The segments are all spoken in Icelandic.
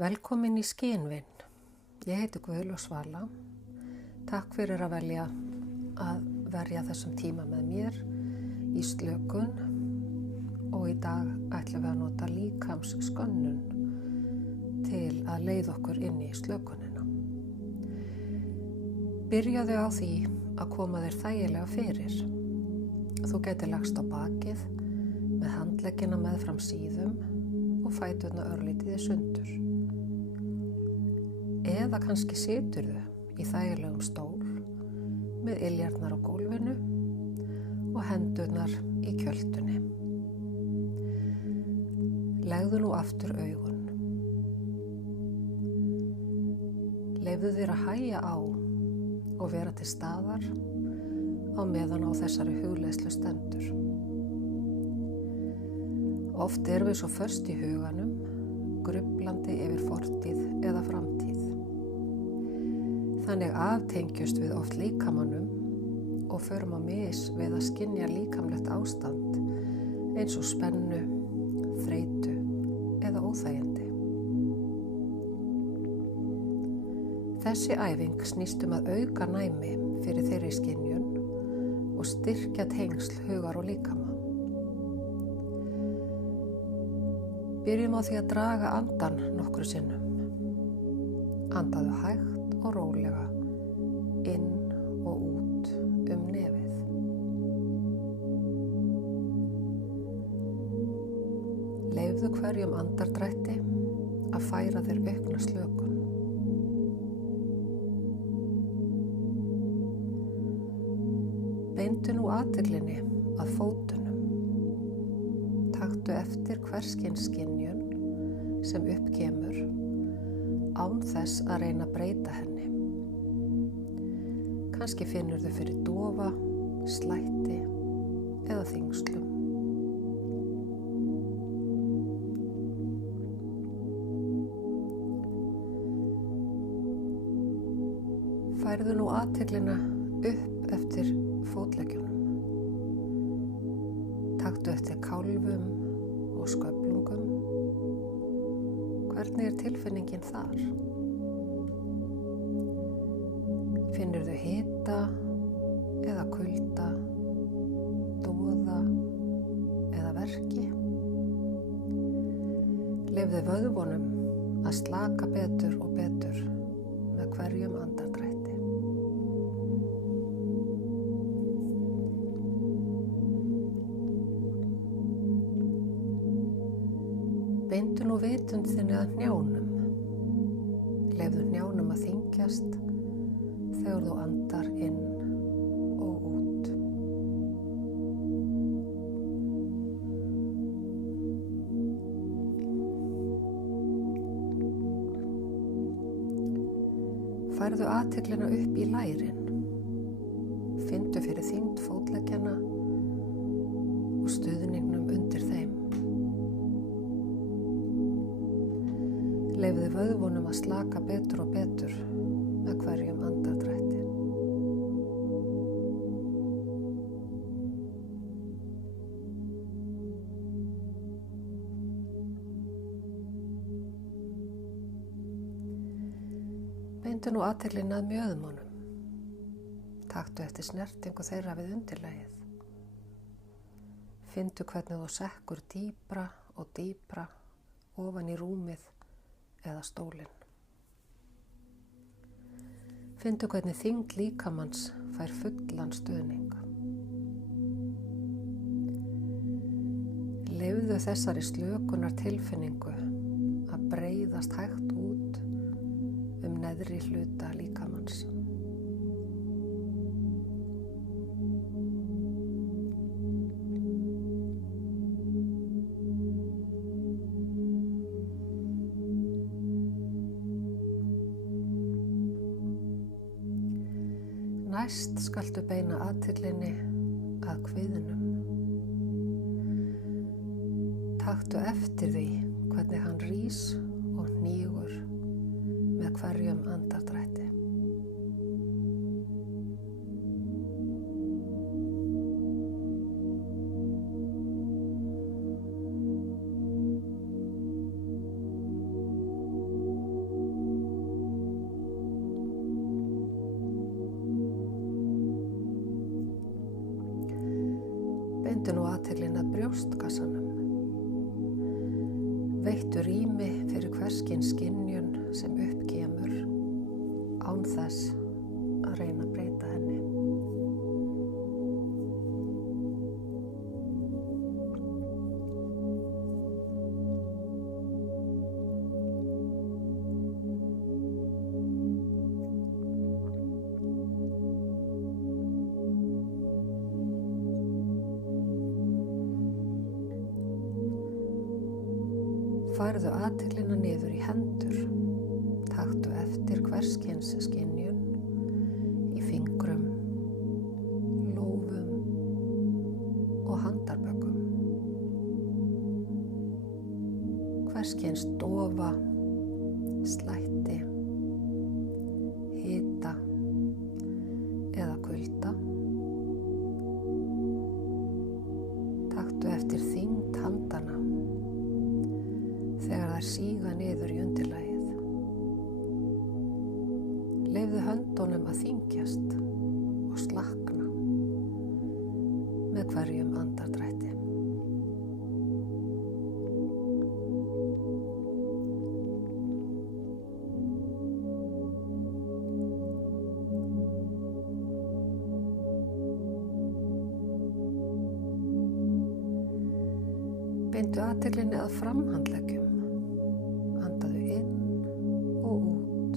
Velkomin í Skynvin. Ég heiti Guðlaug Svala. Takk fyrir að velja að verja þessum tíma með mér í slökun og í dag ætlum við að nota líkamsskönnun til að leiða okkur inn í slökunina. Byrjaðu á því að koma þér þægilega fyrir. Þú gætir lagst á bakið með handleggina meðfram síðum og fæturna örlítið í sundur. Eða kannski siturðu í þægilegum stól með iljarnar á gólfinu og hendurnar í kjöltunni. Legðu nú aftur augun. Leyfðu þér að hægja á og vera til staðar á meðan á þessari hugleiðslu stendur. Oft erum við svo föst í huganum, grublandi yfir fortíð eða framtíð. Þannig aftengjumst við oft líkamanum og förum á mis við að skynja líkamlegt ástand eins og spennu, þreytu eða óþægindi. Þessi æfing snýst að auka næmi fyrir þeirri skynjun og styrkja tengsl hugar og líkama. Byrjum á því að draga andann nokkru sinnum. Andaðu hægt og rólega inn og út nefið. Leyfðu hverjum andardrætti að færa þér aukna slökun. Beindu nú athyglinni að fótunum. Taktu eftir hvers kyns skynjun sem upp kemur án þess að reyna að breyta henni. Kannski finnur þau fyrir dofa, slætti eða þyngslum. Færðu nú athyglina upp eftir fótleggjunum. Taktu eftir kálfum og sköflungum. Hvernig er tilfinningin þar? Finnurðu hita eða kulda, doða eða verki? Leyfðu vöðvunum að slaka betur og betur með hverjum andardrætti. Beindu nú vitund þinni að hnjánum. Leyfðu hnjánum að þyngjast þegar þú andar inn og út. Færðu athyglina upp í lærin. Finndu fyrir þyngd fótleggjana og stuðningnum undir þeim. Leyfðu vöðvunum að slaka betur og betur með hverjum andardrætti. Beindu nú athyglina að mjöðmunum. Taktu eftir snertingu þeirra við undirlagið. Finndu hvernig þú sekkur dýpra og dýpra ofan í rúmið eða stólinn. Finndu hvernig þyngd líkamans fær fullan stuðning. Leyfðu þessari slökunar tilfinningu að breiðast hægt út neðri hluta líkamans. Næst skaltu beina athyglinni að kviðnum. Taktu eftir því hvernig hann rís og hnígur með hverjum andardrætti. Beindu nú athyglina að brjóstkassanum. Veittu rými fyrir hverskins skynjun sem upp kemur án þess að reyna að breyta henni. Færðu athyglina niður í hendur. Taktu eftir hverskins skynjun í fingrum, lófum og handarbökum. Hverskins dofa, slætti, hita eða kulda. Taktu eftir þyngd handana þegar þær síga niður í undirlagið. Leyfðu höndunum að þyngjast og slakna með hverjum andardrætti. Beindu athyglinni að framhandleggjum. Andaðu inn og út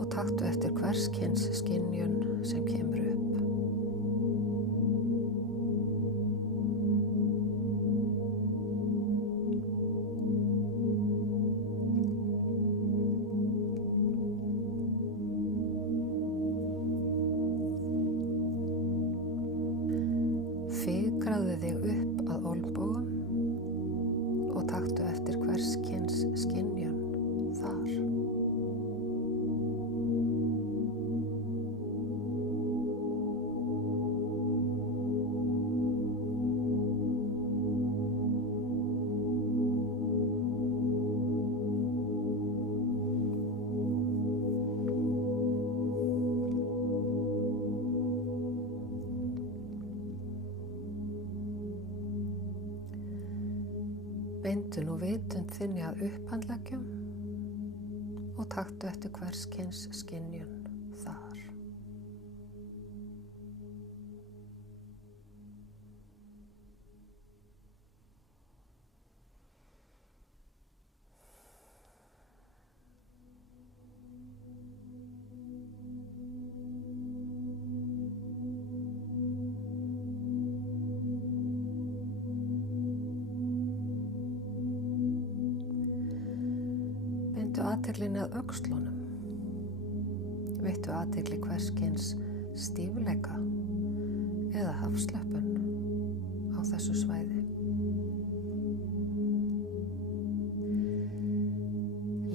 og taktu eftir hverskins skynjun sem kemur upp. Fikraðu þig upp að olnbogum og taktu eftir hverskins skynjun þar. Beindu nú vitund þinni að upphandleggjum og taktu eftir hverskins skynjun þar. Veittu athyglinni að öxlunum. Veittu athygli hverskins stífleika eða afslöppun á þessu svæði.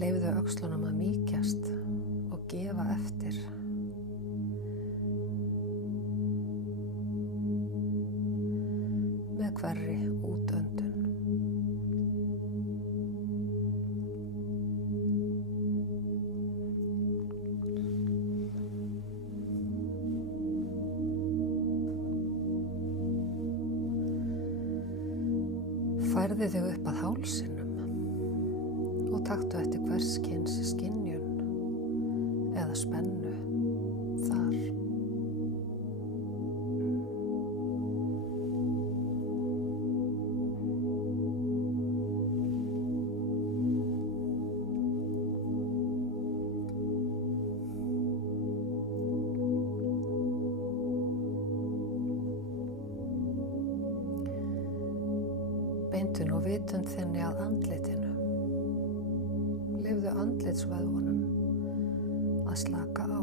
Leyfðu öxlunum að mýkjast og gefa eftir. Með hverri útöndun. Færðu þig upp að hálsinum og taktu eftir hverskins skynjun eða spennu þar. Beindu nú vitund þinni að andlitinu. Leyfðu andlitsvöðvunum að slaka á.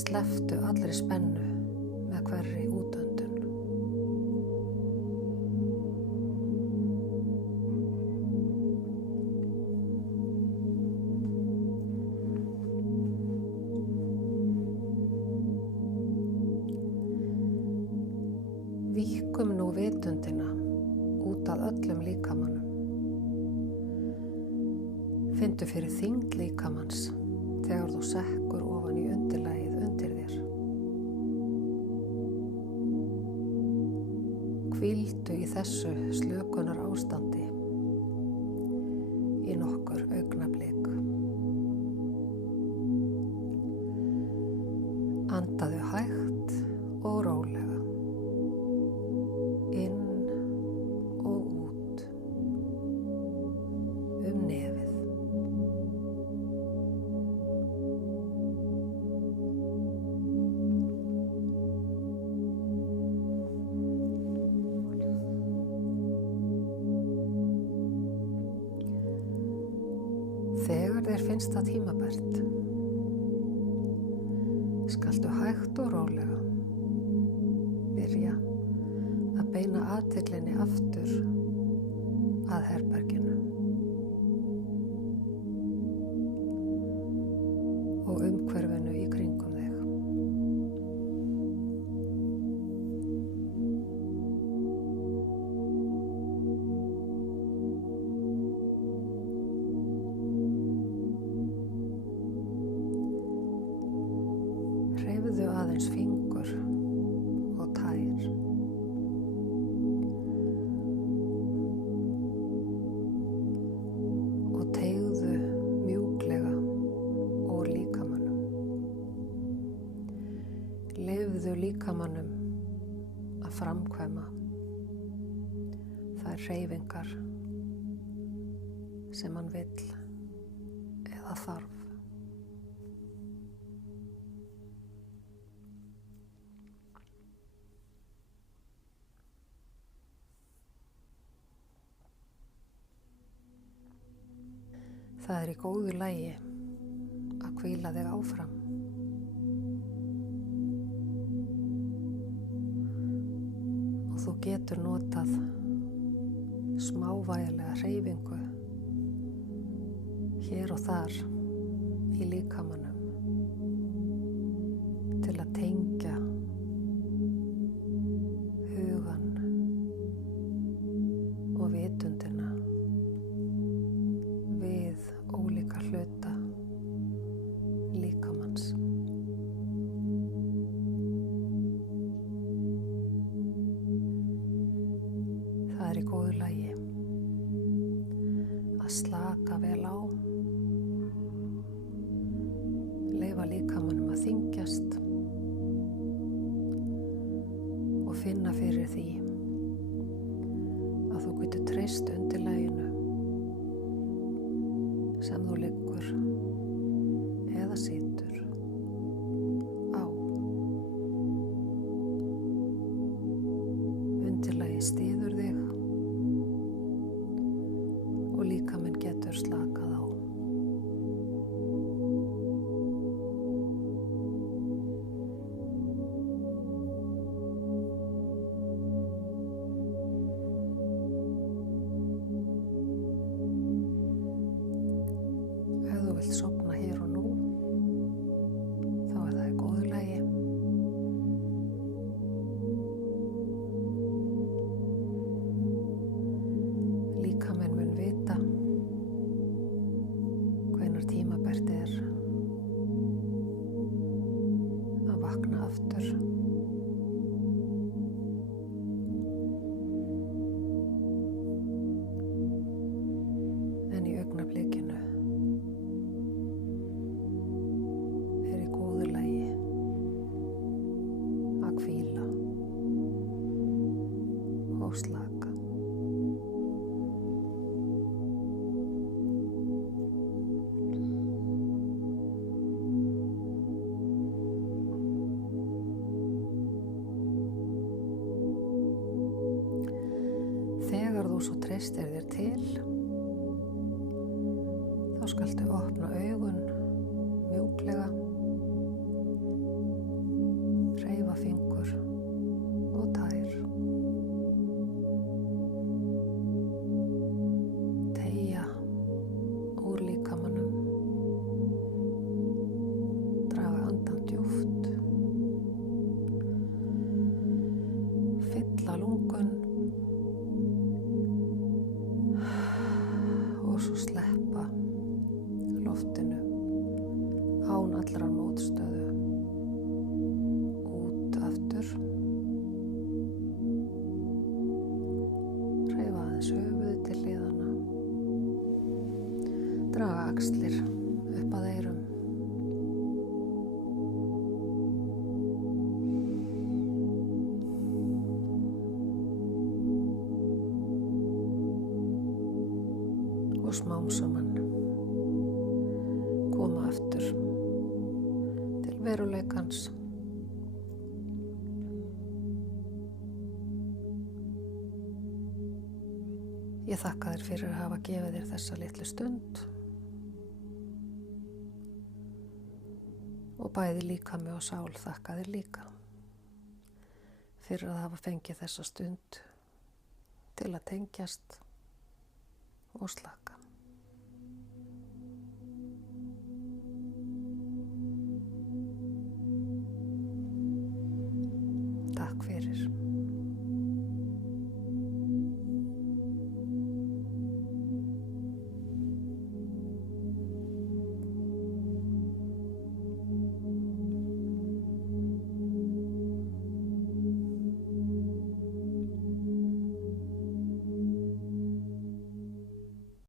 Slepptu allri spennu með hverri útöndun. Víkkum nú vitundina út að öllum líkamanum. Finndu fyrir þyngd líkamans þegar þú sekkur ofan í undirlagið undir þér. hvíldu í þessu slökunar ástandi í nokkur augnablik. Andaðu hægt og rólega, inn og út nefið. Þegar þér finnst það tímabært, skaltu hægt og rólega byrja að beina athyglinni aftur að herberginu og umhverfinu í kringum þig. Hreyfðu aðeins fingur og tær. Og teygðu mjúklega úr líkamanum. Leyfðu líkamanum að framkvæma þær hreyfingar sem hann vill eða þarf. Það er í góðu lagi að hvíla þig áfram. Og þú getur notað smávægilega hreyfingu hér og þar í líkamanum til að tengja hugan og vitundina við ólíka hluta líkamans. Það er í góðu lagi að slaka vel á, leyfa líkamanum að þyngjast og finna fyrir því að þú getur treyst undirlaginu sem þú liggur eða situr á. Undirlagið styður þig og líkaminn getur slakað á. Ef þú vilt sofna hér og nú, þá er það í góðu lagi. Líkaminn mun vita hvenær tímabært er að vakna aftur. En í augnablikinu er í góðu lagi að hvíla og slaka. Þegar þú svo treystir þér til, þá skaltu opna augun mjúklega, hreyfa fingur og tær, teygja úr líkamanum, draga andann djúpt, fylla lungun og svo sleppa loftinu án allrar mótstöðu út aftur. aðeins höfuð til hliðana. Draga axlir upp að eyrum. Og smám saman koma aftur til veruleikans. Ég þakka þér fyrir að hafa gefið þér þessa litlu stund og bæði líkami og sál þakka þér líka fyrir að hafa fengið þessa stund til að tengjast og slaka. Takk fyrir.